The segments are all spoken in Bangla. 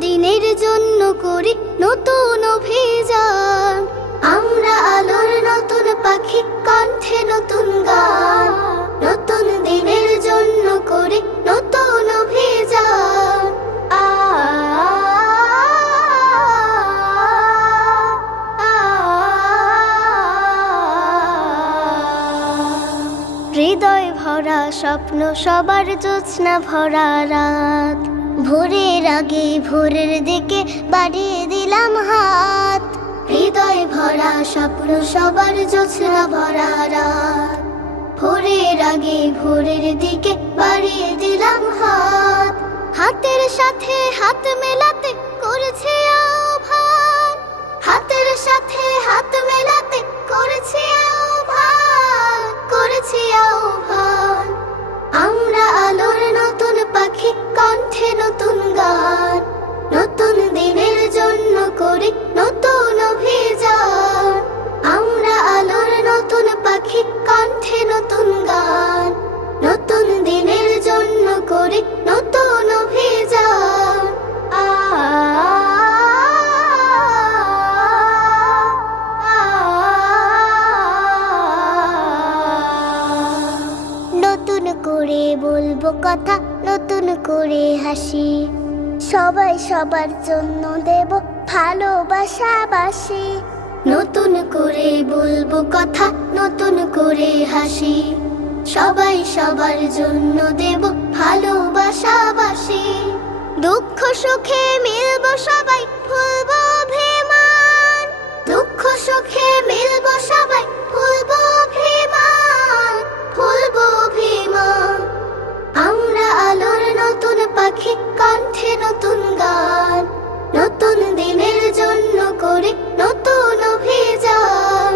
দিনের জন্য করি নতুন অভিযান। আমরা আলোর নতুন পাখি, কণ্ঠে নতুন গান। নতুন দিনের জন্য করি নতুন অভিযান। হৃদয় ভরা স্বপ্ন, সবার জোছনা ভরা রাত। ভোরের আগে ভোরের দিকে বাড়িয়ে দিলাম হাত। হৃদয় ভরা স্বপ্ন, সবার জোছনা ভরা রাত। ভোরের আগে ভোরের দিকে বাড়িয়ে দিলাম হাত। হাতের সাথে হাত মেলাতে করেছে আহ্বান। হাতের সাথে হাত মেলাতে করেছে আহ্বান, করেছে আহ্বান। আমরা আলোর নতুন পাখি, কণ্ঠে নতুন গান। নতুন দিনের জন্য করি নতুন অভিযান। আমরা আলোর নতুন পাখি, কণ্ঠে নতুন গান। নতুন দিনের জন্য করি নতুন অভিযান। নতুন করে বলবো কথা, নতুন করে হাসি। সবাই সবার জন্য দেব ভালোবাসাবাসি। নতুন করে বলবো কথা, নতুন করে হাসি। সবাই সবার জন্য দেব ভালোবাসাবাসি। দুঃখ সুখে মিলবো সবাই, ভুলবো অভিমান। দুঃখ সুখে মিলবো সবাই, ভুলবো অভিমান, ভুলবো অভিমান। আমরা আলোর নতুন পাখি, কণ্ঠে নতুন গান। নতুন দিনের জন্য করি নতুন অভিযান।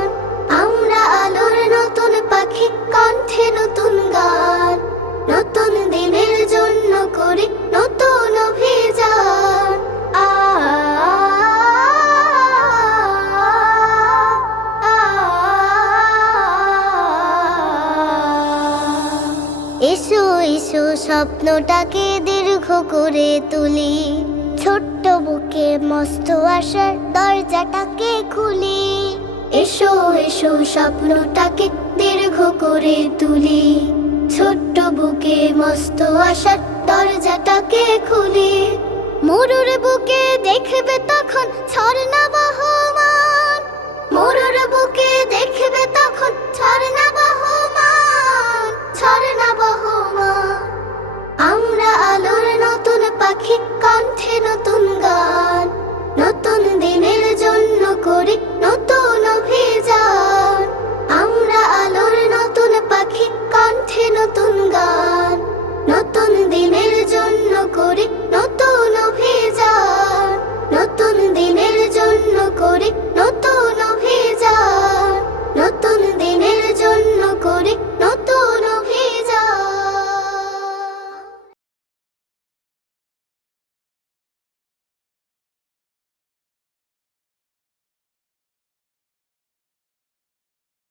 আমরা আলোর নতুন পাখি, কণ্ঠে নতুন গান। নতুন দিনের জন্য করি নতুন অভিযান। এসো এসো স্বপ্নটাকে দীর্ঘ করে তুলি। ছোট্ট বুকে মস্ত আশার দরজাটাকে খুলি। এসো এসো স্বপ্নটাকে দীর্ঘ করে তুলি। ছোট্ট বুকে মস্ত আশার দরজাটাকে খুলি। মরুর বুকে দেখবে তখন ঝর্ণা বহমান। মরুর বুকে দেখবে তখন ঝর্ণা বহমান, ঝর্ণা বহমান। আমরা আলোর নতুন পাখি, কণ্ঠে নতুন